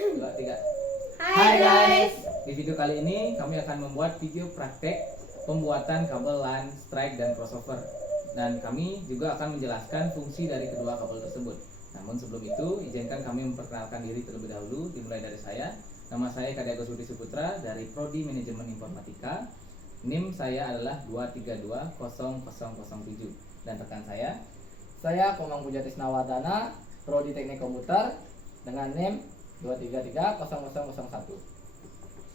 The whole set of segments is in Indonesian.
2, 3. Hai guys. Di video kali ini kami akan membuat video praktek pembuatan kabel LAN, strike, dan crossover. Dan kami juga akan menjelaskan fungsi dari kedua kabel tersebut. Namun sebelum itu, izinkan kami memperkenalkan diri terlebih dahulu, dimulai dari saya. Nama saya Kadya Agus Budi Suputra dari Prodi Manajemen Informatika. NIM saya adalah 2320007. Dan rekan Saya Komang Pujatisna Wardana, Prodi Teknik Komputer dengan NIM 2330001.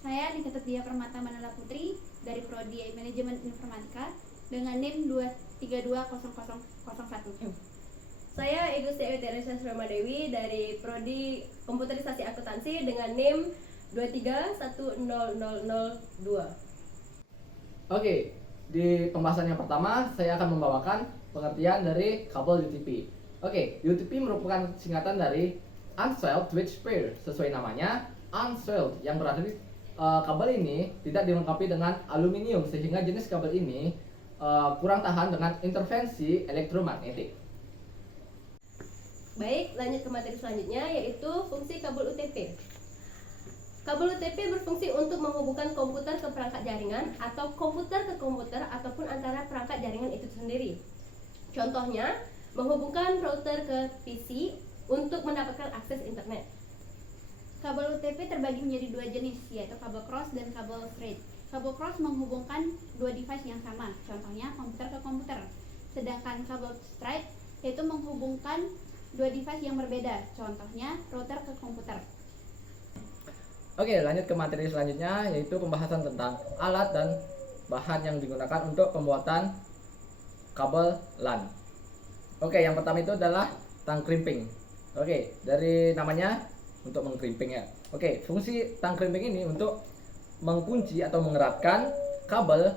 Saya Nikita Dia Permata Manala Putri dari Prodi Manajemen Informatika dengan NIM 2320001. Saya Ibu Stewi Teresa Suramadewi dari Prodi Komputerisasi Akuntansi dengan NIM 2310002. Oke, di pembahasan yang pertama saya akan membawakan pengertian dari kabel UTP. Oke, UTP merupakan singkatan dari Unswept Twitch Pair. Sesuai namanya, unswept yang berarti kabel ini tidak dilengkapi dengan aluminium sehingga jenis kabel ini kurang tahan dengan intervensi elektromagnetik. Baik, lanjut ke materi selanjutnya yaitu fungsi kabel UTP. Kabel UTP berfungsi untuk menghubungkan komputer ke perangkat jaringan atau komputer ke komputer ataupun antara perangkat jaringan itu sendiri. Contohnya, menghubungkan router ke PC untuk mendapatkan akses internet. Kabel UTP terbagi menjadi dua jenis, yaitu kabel cross dan kabel straight. Kabel cross menghubungkan dua device yang sama, contohnya komputer ke komputer. Sedangkan kabel straight yaitu menghubungkan dua device yang berbeda, contohnya router ke komputer. Oke, lanjut ke materi selanjutnya yaitu pembahasan tentang alat dan bahan yang digunakan untuk pembuatan kabel LAN. Oke, yang pertama itu adalah tang crimping. Oke, dari namanya untuk mengkrimping ya. Oke, fungsi tang crimping ini untuk mengunci atau mengeratkan kabel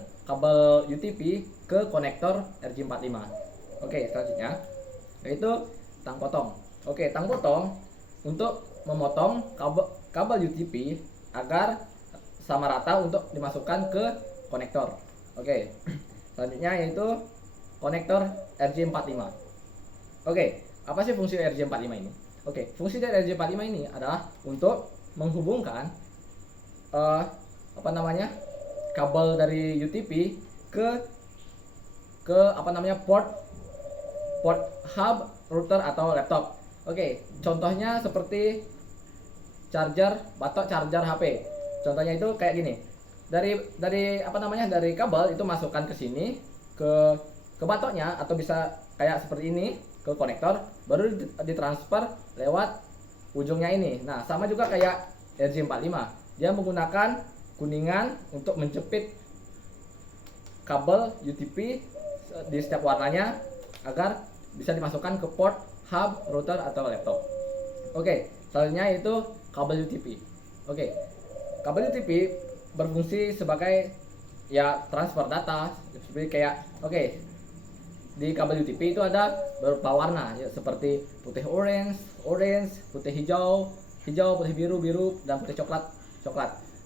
UTP ke konektor RJ45. Oke, selanjutnya yaitu tang potong. Oke, tang potong untuk memotong kabel UTP agar sama rata untuk dimasukkan ke konektor. Oke, selanjutnya yaitu konektor RJ45. Oke, apa sih fungsi RJ45 ini? Oke, fungsi dari RJ45 ini adalah untuk menghubungkan kabel dari UTP ke port hub, router atau laptop. Oke, contohnya seperti batok charger HP. Contohnya itu kayak gini. Dari kabel itu masukkan ke sini ke batoknya atau bisa kayak seperti ini ke konektor, baru ditransfer lewat ujungnya ini. Nah, sama juga kayak RJ45. Dia menggunakan kuningan untuk menjepit kabel UTP di setiap warnanya agar bisa dimasukkan ke port hub, router atau laptop. Oke, selanjutnya itu kabel UTP. Oke, kabel UTP berfungsi sebagai ya transfer data seperti kayak di kabel UTP itu ada beberapa warna ya, seperti putih orange, putih hijau, putih biru, dan putih coklat.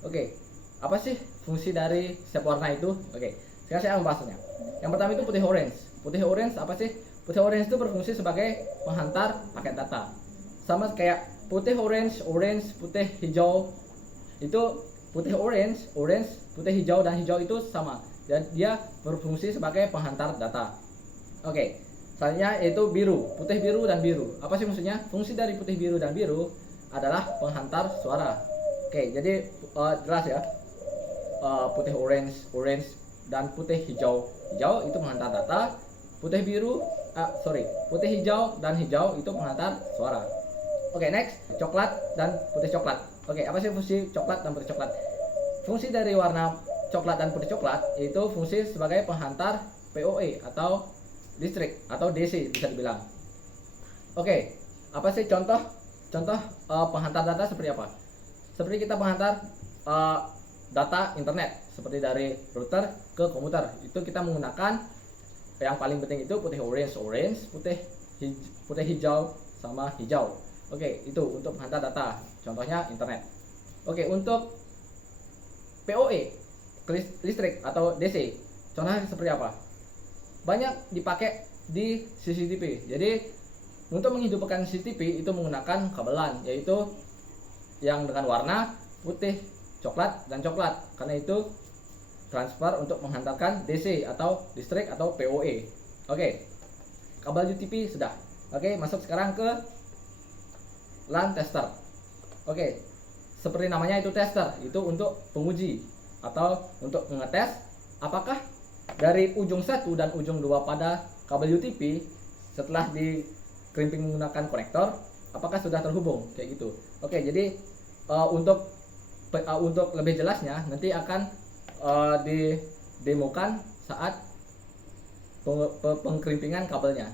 Oke, apa sih fungsi dari setiap warna itu? Oke, sekarang saya membahasnya. Yang pertama itu putih orange. Putih orange apa sih? Putih orange itu berfungsi sebagai penghantar paket data. Sama kayak putih orange, putih hijau. Itu putih orange, putih hijau dan hijau itu sama. Dan dia berfungsi sebagai penghantar data. Oke, selanjutnya yaitu biru, putih biru dan biru. Apa sih fungsinya? Fungsi dari putih biru dan biru adalah penghantar suara. Oke, jadi jelas ya. Putih orange dan putih hijau itu penghantar data. Putih hijau dan hijau itu penghantar suara. Oke, next, coklat dan putih coklat. Oke, apa sih fungsi coklat dan putih coklat? Fungsi dari warna coklat dan putih coklat itu fungsi sebagai penghantar PoE atau listrik atau DC bisa dibilang. Oke, apa sih contoh penghantar data seperti apa? Seperti kita penghantar data internet seperti dari router ke komputer. Itu kita menggunakan yang paling penting itu putih orange, putih hijau sama hijau. Oke, itu untuk penghantar data. Contohnya internet. Oke, untuk PoE listrik atau DC. Contohnya seperti apa? Banyak dipakai di CCTV. Jadi untuk menghidupkan CCTV itu menggunakan kabel LAN, yaitu yang dengan warna putih, coklat, dan coklat, karena itu transfer untuk menghantarkan DC atau listrik atau PoE. Oke, kabel UTP sudah. Oke, masuk sekarang ke LAN tester. Oke, seperti namanya itu tester, itu untuk penguji atau untuk mengetes apakah dari ujung 1 dan ujung 2 pada kabel UTP setelah di crimping menggunakan konektor apakah sudah terhubung kayak gitu. Oke, jadi untuk lebih jelasnya nanti akan didemokan saat pengkrimpingan kabelnya.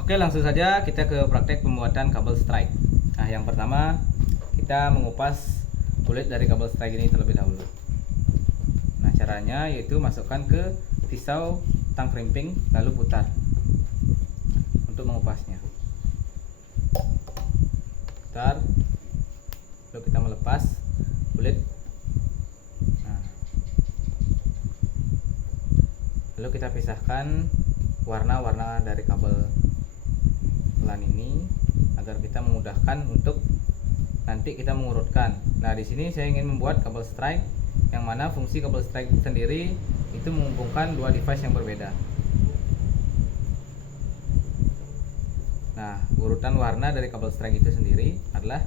Oke, langsung saja kita ke praktek pembuatan kabel strike. Nah, yang pertama kita mengupas kulit dari kabel strike ini terlebih dahulu. Nah, caranya yaitu masukkan ke pisau tang crimping lalu putar untuk mengupasnya. Putar, lalu kita melepas kulit. Nah, lalu kita pisahkan warna-warna dari kabel LAN ini agar kita memudahkan untuk nanti kita mengurutkan. Nah, di sini saya ingin membuat kabel strike yang mana fungsi kabel strike sendiri itu menghubungkan dua device yang berbeda. Nah, urutan warna dari kabel strike itu sendiri adalah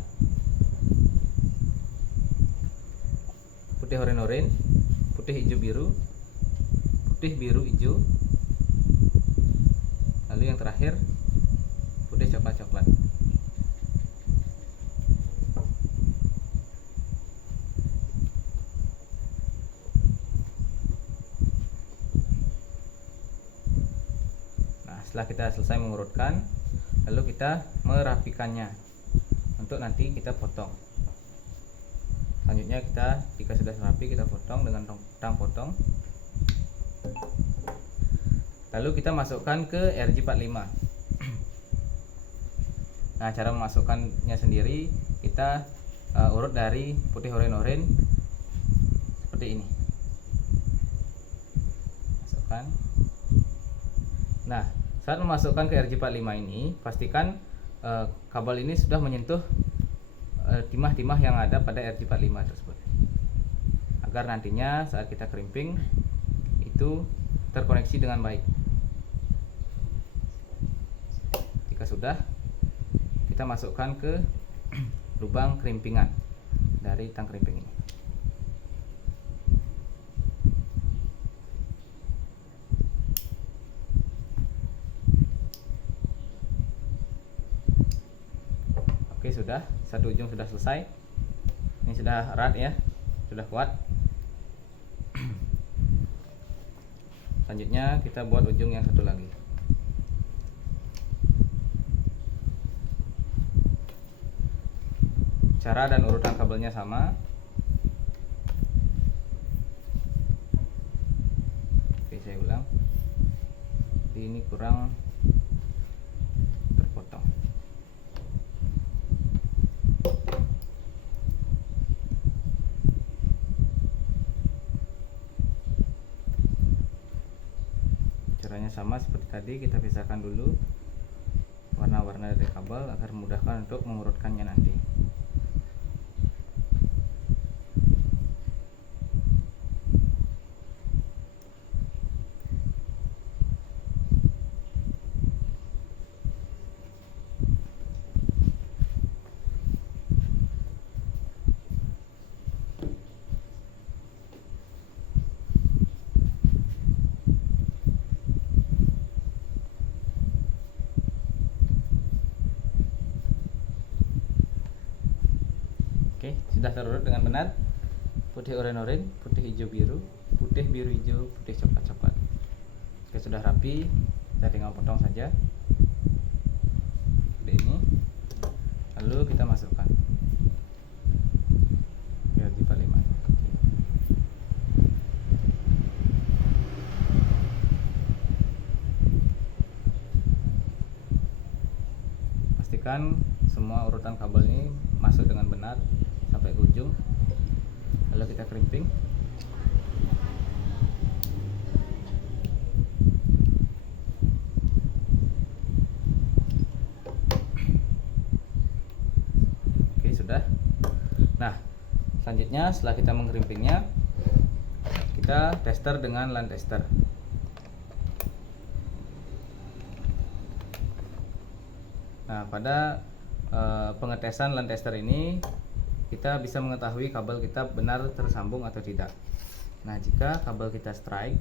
putih oranye, putih hijau biru, putih biru hijau, lalu yang terakhir putih coklat-coklat. Nah, setelah kita selesai mengurutkan, lalu kita merapikannya untuk nanti kita potong. Selanjutnya jika sudah rapi, kita potong dengan tang potong. Lalu kita masukkan ke RJ45. Nah, cara memasukkannya sendiri kita urut dari putih oranye seperti ini. Masukkan. Nah, saat memasukkan ke RJ45 ini, pastikan kabel ini sudah menyentuh timah-timah yang ada pada RJ45 tersebut, agar nantinya saat kita crimping itu terkoneksi dengan baik. Jika sudah, kita masukkan ke lubang crimpingan dari tang crimping ini. Oke, sudah, satu ujung sudah selesai. Ini sudah erat ya, sudah kuat. Selanjutnya kita buat ujung yang satu lagi. Cara dan urutan kabelnya sama. Oke, saya ulang. Ini kurang terpotong. Caranya sama seperti tadi, kita pisahkan dulu warna-warna dari kabel agar memudahkan untuk mengurutkannya nanti. Oke, sudah terurut dengan benar. Putih oranye, putih hijau biru, putih biru hijau, putih coklat coklat. Oke, sudah rapi. Kita tinggal potong saja seperti ini. Lalu kita masukkan biar di 45. Pastikan semua urutan kabel ini masuk dengan benar sampai ke ujung. Lalu kita crimping. Oke, Selanjutnya setelah kita mengerimpingnya, kita tester dengan LAN tester. Nah, pada pengetesan LAN tester ini kita bisa mengetahui kabel kita benar tersambung atau tidak. Nah, jika kabel kita strike,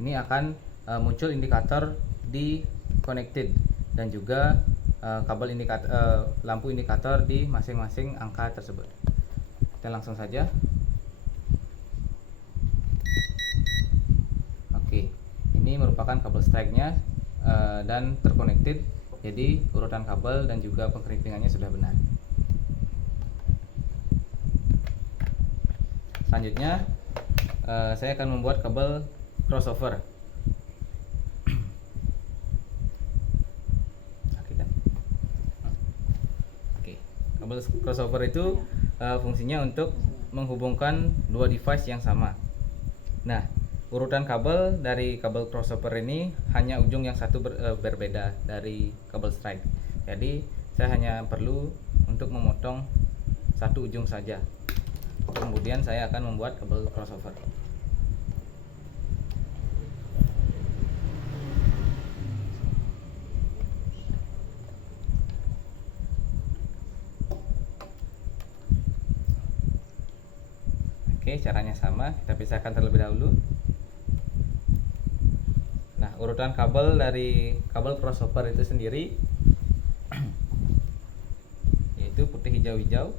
ini akan muncul indikator di connected dan juga kabel indikator lampu indikator di masing-masing angka tersebut. Kita langsung saja. Oke, ini merupakan kabel strike-nya dan terconnected. Jadi urutan kabel dan juga pengerimpingannya sudah benar. Selanjutnya saya akan membuat kabel crossover. Oke, kabel crossover itu fungsinya untuk menghubungkan dua device yang sama. Nah, urutan kabel dari kabel crossover ini hanya ujung yang satu berbeda dari kabel strike. Jadi saya hanya perlu untuk memotong satu ujung saja. Kemudian saya akan membuat kabel crossover. Oke, caranya sama, kita pisahkan terlebih dahulu. Nah, urutan kabel dari kabel crossover itu sendiri yaitu putih hijau-hijau,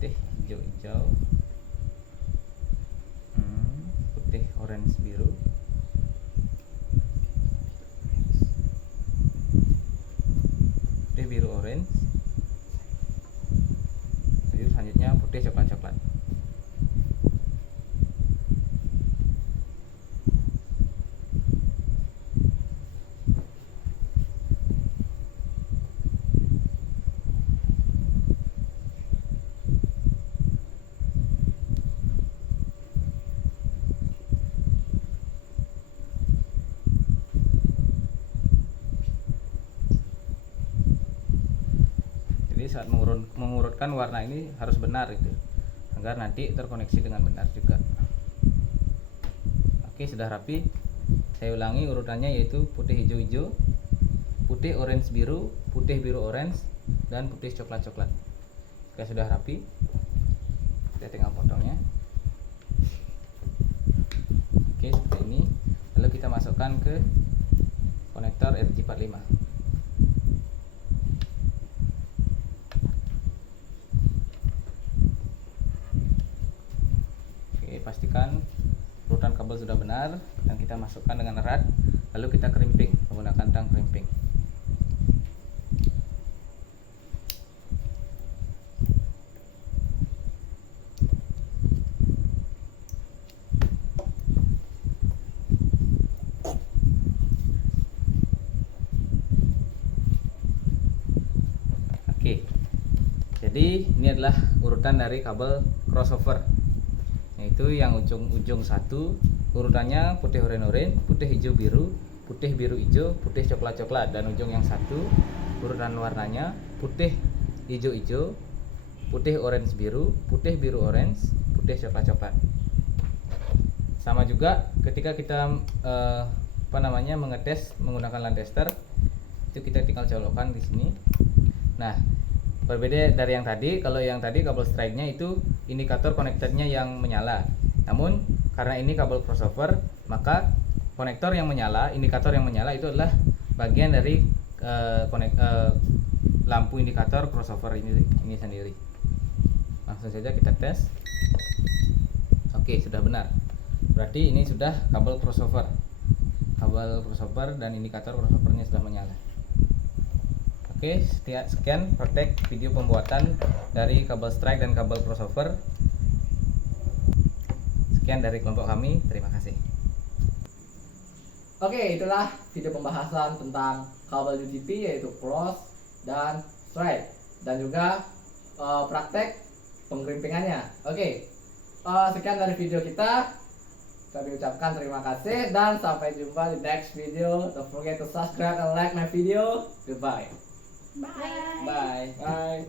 putih hijau-hijau, putih orange biru, putih biru orange, selanjutnya putih coklat-coklat. Jadi saat mengurutkan warna ini harus benar itu, agar nanti terkoneksi dengan benar juga. Oke, sudah rapi. Saya ulangi urutannya, yaitu putih hijau-hijau, putih orange biru, putih biru orange, dan putih coklat-coklat. Jika sudah rapi, kita tinggal potongnya. Oke, seperti ini. Lalu kita masukkan ke konektor RJ45. Pastikan urutan kabel sudah benar dan kita masukkan dengan erat, lalu kita krimping menggunakan tang krimping. Oke, jadi ini adalah urutan dari kabel crossover, yaitu yang ujung satu urutannya putih orange, putih hijau biru, putih biru hijau, putih coklat coklat, dan ujung yang satu urutan warnanya putih hijau hijau, putih orange biru, putih biru orange, putih coklat coklat. Sama juga ketika kita mengetes menggunakan LAN tester, itu kita tinggal colokkan di sini. Nah, berbeda dari yang tadi. Kalau yang tadi kabel strike-nya itu indikator konektornya yang menyala. Namun karena ini kabel crossover, maka konektor yang menyala, indikator yang menyala itu adalah bagian dari lampu indikator crossover ini sendiri. Langsung saja kita tes. Oke, sudah benar. Berarti ini sudah kabel crossover. Kabel crossover dan indikator crossovernya sudah menyala. Oke, sekian praktek video pembuatan dari kabel strike dan kabel crossover. Sekian dari kelompok kami, terima kasih. Oke, itulah video pembahasan tentang kabel UTP, yaitu cross dan strike, dan juga praktek pengerimpingannya. Oke, sekian dari video kita. Kami ucapkan terima kasih dan sampai jumpa di next video. Don't forget to subscribe and like my video. Goodbye. Bye. Bye. Bye.